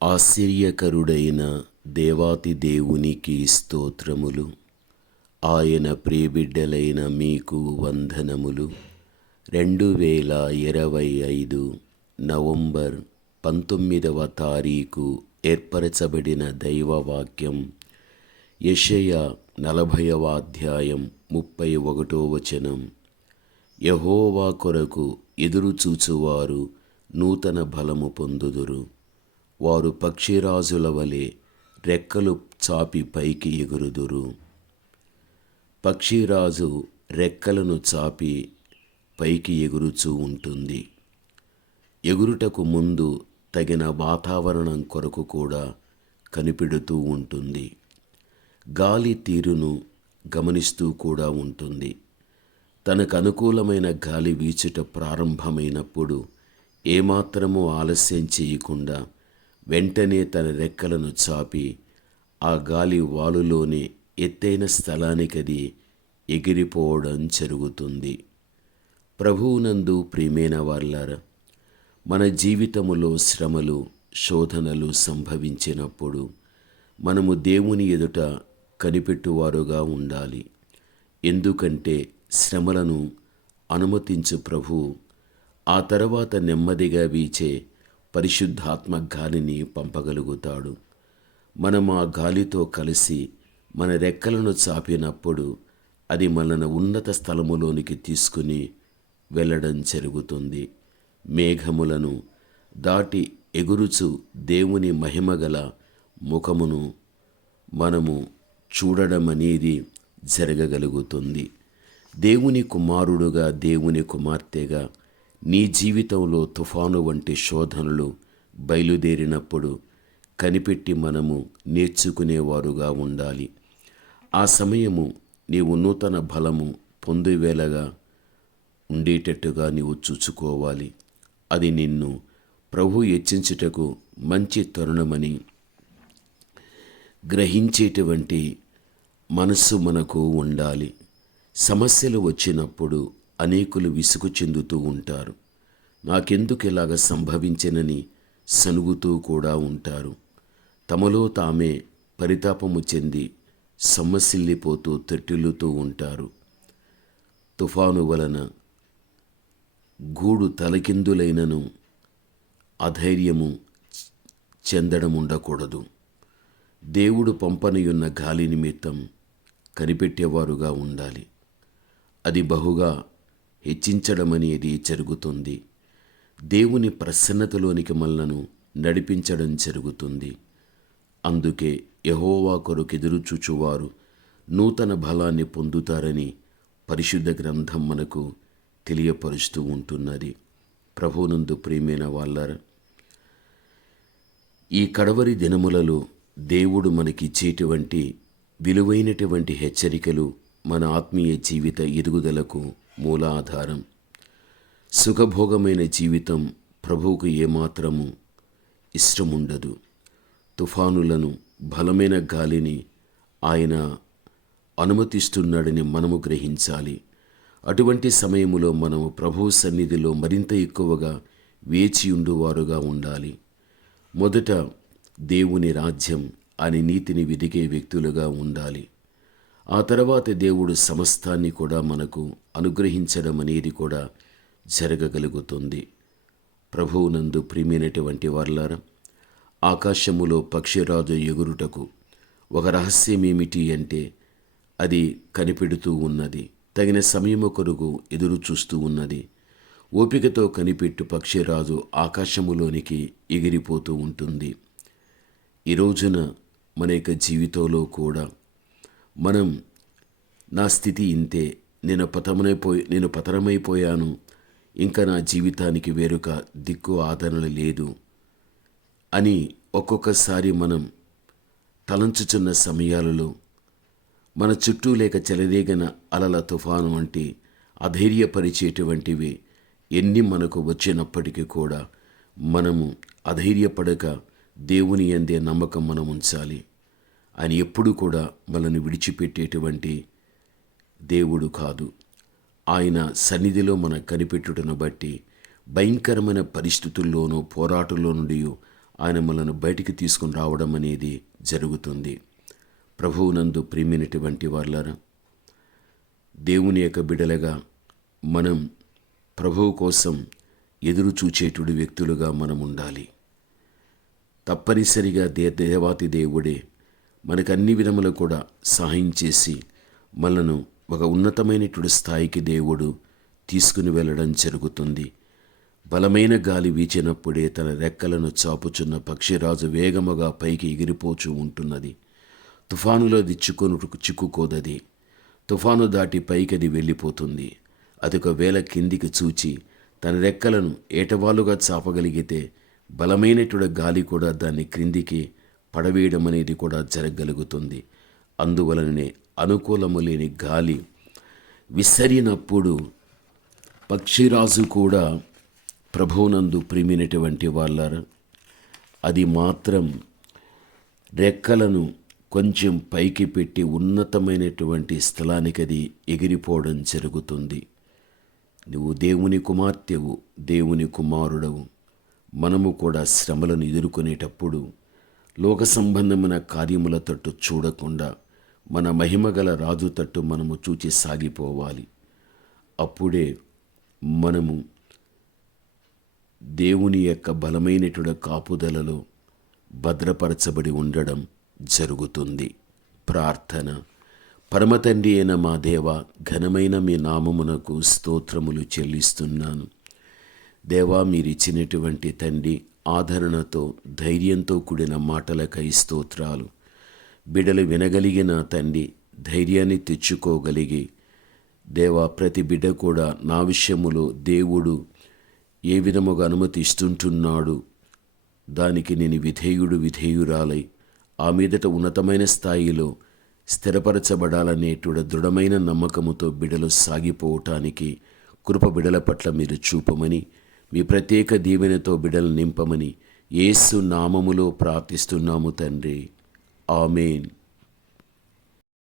ఆశ్చర్యకరుడైన దేవాతి దేవునికి స్తోత్రములు. ఆయన ప్రియబిడ్డలైన మీకు వందనములు. 2025 నవంబర్ 19వ తారీఖు ఏర్పరచబడిన దైవవాక్యం యెషయా 40వ అధ్యాయం 31వ వచనం. యెహోవా కొరకు ఎదురుచూచువారు నూతన బలము పొందుదురు. వారు పక్షిరాజుల వలె రెక్కలు చాపి పైకి ఎగురుదురు. పక్షిరాజు రెక్కలను చాపి పైకి ఎగురుచూ ఉంటుంది. ఎగురుటకు ముందు తగిన వాతావరణం కొరకు కూడా కనిపెడుతూ ఉంటుంది. గాలి తీరును గమనిస్తూ కూడా ఉంటుంది. తనకు అనుకూలమైన గాలి వీచుట ప్రారంభమైనప్పుడు ఏమాత్రమూ ఆలస్యం చేయకుండా వెంటనే తన రెక్కలను చాపి ఆ గాలి వాలులోని ఎత్తైన స్థలానికది ఎగిరిపోవడం జరుగుతుంది. ప్రభువునందు ప్రియమైన వాళ్ళారా, మన జీవితములో శ్రమలు, శోధనలు సంభవించినప్పుడు మనము దేవుని ఎదుట కనిపెట్టువారుగా ఉండాలి. ఎందుకంటే శ్రమలను అనుమతించు ప్రభువు ఆ తర్వాత నెమ్మదిగా వీచే పరిశుద్ధాత్మ గాలిని పంపగలుగుతాడు. మనం ఆ గాలితో కలిసి మన రెక్కలను చాపినప్పుడు అది మనను ఉన్నత స్థలములోనికి తీసుకుని వెళ్ళడం జరుగుతుంది. మేఘములను దాటి ఎగురుచు దేవుని మహిమగల ముఖమును మనము చూడడం అనేది జరగగలుగుతుంది. దేవుని కుమారుడుగా, దేవుని కుమార్తెగా నీ జీవితంలో తుఫాను వంటి శోధనలు బయలుదేరినప్పుడు కనిపెట్టి మనము నేర్చుకునేవారుగా ఉండాలి. ఆ సమయము నీవు నూతన బలము పొందువేళగా ఉండేటట్టుగా నీవు చూసుకోవాలి. అది నిన్ను ప్రభు హెచ్చించుటకు మంచి తరుణమని గ్రహించేటువంటి మనస్సు మనకు ఉండాలి. సమస్యలు వచ్చినప్పుడు అనేకులు విసుగు చెందుతూ ఉంటారు. నాకెందుకు ఇలాగ సంభవించనని సనుగుతూ కూడా ఉంటారు. తమలో తామే పరితాపము చెంది సొమ్మసిల్లిపోతూ తొట్టిల్లుతూ ఉంటారు. తుఫాను వలన గూడు తలకిందులైనను అధైర్యము చెందడం ఉండకూడదు. దేవుడు పంపనియున్న గాలి నిమిత్తం కనిపెట్టేవారుగా ఉండాలి. అది బహుగా హెచ్చించడం అనేది జరుగుతుంది. దేవుని ప్రసన్నతలోనికి మనలను నడిపించడం జరుగుతుంది. అందుకే యెహోవా కొరకు ఎదురుచూచువారు నూతన బలాన్ని పొందుతారని పరిశుద్ధ గ్రంథం మనకు తెలియపరుస్తూ ఉంటున్నది. ప్రభువునందు ప్రియమైన వాళ్ళారా, ఈ కడవరి దినములలో దేవుడు మనకిచ్చేటువంటి విలువైనటువంటి హెచ్చరికలు మన ఆత్మీయ జీవిత ఎదుగుదలకు మూలాధారం. సుఖభోగమైన జీవితం ప్రభువుకు ఏమాత్రము ఇష్టముండదు. తుఫానులను, బలమైన గాలిని ఆయన అనుమతిస్తున్నాడని మనము గ్రహించాలి. అటువంటి సమయములో మనము ప్రభువు సన్నిధిలో మరింత ఎక్కువగా వేచి ఉండువారుగా ఉండాలి. మొదట దేవుని రాజ్యం అని నీతిని వెదికే వ్యక్తులుగా ఉండాలి. ఆ తర్వాత దేవుడు సమస్తాన్ని కూడా మనకు అనుగ్రహించడం అనేది కూడా జరగగలుగుతుంది. ప్రభువునందు ప్రియమైనటువంటి వారలారా, ఆకాశములో పక్షిరాజు ఎగురుటకు ఒక రహస్యం ఏమిటి అంటే అది కనిపెడుతూ ఉన్నది. తగిన సమయము కొరకు ఎదురు చూస్తూ ఉన్నది. ఓపికతో కనిపెట్టు పక్షిరాజు ఆకాశములోనికి ఎగిరిపోతూ ఉంటుంది. ఈ రోజున మన యొక్క జీవితంలో కూడా మనం నా స్థితి ఇంతే, నేను పతనమైపోయాను, ఇంకా నా జీవితానికి వేరొక దిక్కు ఆదరణ లేదు అని ఒక్కొక్కసారి మనం తలంచుచున్న సమయాలలో మన చుట్టూ లేక చెలరేగిన అలల తుఫాను వంటి అధైర్యపరిచేటువంటివి ఎన్ని మనకు వచ్చినప్పటికీ కూడా మనము అధైర్యపడక దేవుని యందే నమ్మకం మనం ఉంచాలి. ఆయన ఎప్పుడు కూడా మనల్ని విడిచిపెట్టేటువంటి దేవుడు కాదు. ఆయన సన్నిధిలో మన కనిపెట్టుటను బట్టి భయంకరమైన పరిస్థితుల్లోనూ పోరాటంలో నుండి ఆయన మనల్ని బయటికి తీసుకుని రావడం అనేది జరుగుతుంది. ప్రభువునందు ప్రియమైనటువంటి వాళ్ళారా, దేవుని యొక్క బిడలగా మనం ప్రభువు కోసం ఎదురు చూచేటువంటి వ్యక్తులుగా మనం ఉండాలి. తప్పనిసరిగా దేవాతి దేవుడే మనకు అన్ని విధములు కూడా సహాయం చేసి మనను ఒక ఉన్నతమైనటువంటి స్థాయికి దేవుడు తీసుకుని వెళ్ళడం జరుగుతుంది. బలమైన గాలి వీచినప్పుడే తన రెక్కలను చాపుచున్న పక్షిరాజు వేగముగా పైకి ఎగిరిపోచూ ఉంటున్నది. తుఫానులో చిక్కుకోదది. తుఫాను దాటి పైకి అది వెళ్ళిపోతుంది. అది ఒకవేళ కిందికి చూచి తన రెక్కలను ఏటవాలుగా చాపగలిగితే బలమైనటువంటి గాలి కూడా దాన్ని క్రిందికి పడవేయడం అనేది కూడా జరగగలుగుతుంది. అందువలననే అనుకూలము లేని గాలి విసిరినప్పుడు పక్షిరాజు కూడా ప్రభువునందు ప్రియమైనటువంటి వాళ్ళారా, అది మాత్రం రెక్కలను కొంచెం పైకి పెట్టి ఉన్నతమైనటువంటి స్థలానికి అది ఎగిరిపోవడం జరుగుతుంది. నువ్వు దేవుని కుమార్తెవు, దేవుని కుమారుడవు. మనము కూడా శ్రమలను ఎదుర్కొనేటప్పుడు లోక సంబంధమైన కార్యముల తట్టు చూడకుండా మన మహిమగల రాజు తట్టు మనము చూచి సాగిపోవాలి. అప్పుడే మనము దేవుని యొక్క బలమైనటువంటి కాపుదలలో భద్రపరచబడి ఉండడం జరుగుతుంది. ప్రార్థన. పరమతండ్రి అయిన మా దేవ, ఘనమైన మీ నామమునకు స్తోత్రములు చెల్లిస్తున్నాను. దేవా, మీరిచ్చినటువంటి తండ్రి ఆదరణతో ధైర్యంతో కూడిన మాటలకై స్తోత్రాలు. బిడ్డలు వినగలిగిన తండ్రి ధైర్యాన్ని తెచ్చుకోగలిగి, దేవా, ప్రతి బిడ్డ కూడా నా విషయములో దేవుడు ఏ విధముగా అనుమతి ఇస్తుంటున్నాడు, దానికి నేను విధేయురాలై ఆ మీదట ఉన్నతమైన స్థాయిలో స్థిరపరచబడాలనేటువంటి దృఢమైన నమ్మకముతో బిడ్డలు సాగిపోవటానికి కృప బిడ్డల పట్ల మీరు చూపమని, మీ ప్రత్యేక దీవెనతో బిడ్డలు నింపమని యేసు నామములో ప్రార్థిస్తున్నాము తండ్రి. ఆమేన్.